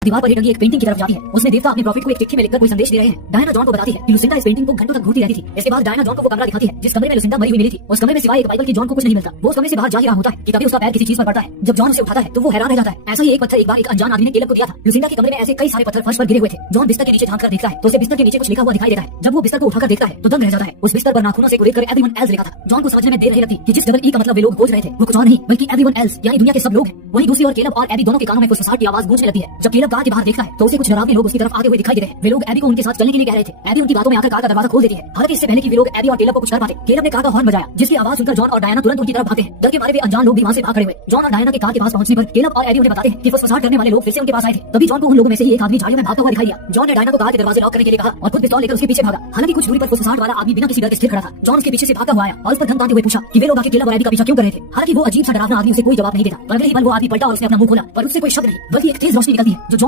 दीवार पर टंगी एक पेंटिंग की तरफ जाती है। उसमें देवता अपने प्रॉफिट को एक चिट्ठी में लिखकर कोई संदेश दे रहे हैं। डायना जॉन को बताती है कि लुसिंडा इस पेंटिंग को घंटों तक घूरती रहती थी। इसके बाद डायना जॉन को वो कमरा दिखाती है जिस कमरे में लुसिंडा मरी हुई मिली थी। उस कमरे में सिवाय एक बाइबल की जॉन को कुछ नहीं मिलता। वो उस कमरे से बाहर जा ही रहा होता है कि तभी उसका पैर किसी चीज पर पड़ता है। जब जॉन उसे उठाता है तो वो हैरान रह जाता है। ऐसा ही एक पत्थर एक बार एक अनजान आदमी ने केलब को दिया था। लुसिंडा के कमरे में ऐसे कई सारे पत्थर फर्श पर गिरे हुए थे। जॉन बिस्तर के नीचे झांक कर देखता है तो उसे बिस्तर के नीचे कुछ लिखा हुआ दिखाई देता है। जब वो बिस्तर को उठाकर देखता है तो दंग रह जाता है। उस बिस्तर पर नाखूनों से कुरेद कर एवरीवन एल्स लिखा था। जॉन को समझने में देर नहीं लगती कि जिस डबल ई का मतलब वे लोग खोज रहे थे वो कुछ और नहीं बल्कि एवरीवन एल्स यानी दुनिया के सब लोग हैं। वहीं दूसरी ओर केलब और एबी दोनों के कानों में फुसफुसाहट की आवाज गूंजने लगती है। जब केलब कार के बाहर देखता है तो उसे कुछ डरावने लोग उसकी तरफ आते हुए दिखाई दे रहे हैं। वे लोग एबी को उनके साथ चलने के लिए कह रहे थे। एबी उनकी बातों में आकर कार का दरवाजा खोल देती है। हालांकि इससे पहले कि वे लोग एबी और केलब को कुछ कर पाते, केलब ने कार का हॉर्न बजाया जिसकी आवाज सुनकर जॉन और डायना तुरंत उनकी तरफ भागते हैं। डर के मारे वे अनजान लोग भी वहां से भाग खड़े हुए। जॉन और डायना के कार के पास पहुंचने पर केलब और एबी उन्हें बताते हैं कि फुसफुसाहट करने वाले लोग फिर से उनके पास आए थे। तभी जॉन को उन लोगों में से ही एक आदमी झाड़ियों में भागता हुआ दिखाई दिया। जॉन ने डायना को कार के दरवाजे लॉक करने के लिए कहा और खुद पिस्तौल लेकर उसके पीछे भागा। हालांकि कुछ दूरी पर फुसफुसाहट वाला आदमी बिना किसी डर के स्थिर खड़ा था। जॉन उसके पीछे से भागता हुआ आया और उस पर धमकाते हुए पूछा कि वे लोग आके केलब और एबी का पीछा क्यों कर रहे थे। हालांकि वो अजीब सा डरावना आदमी उसे कोई जवाब नहीं देता। अगले ही पल वो आदमी पलटा और उसने अपना मुंह खोला पर उससे कोई शब्द नहीं बल्कि एक तेज रोशनी निकलती है जो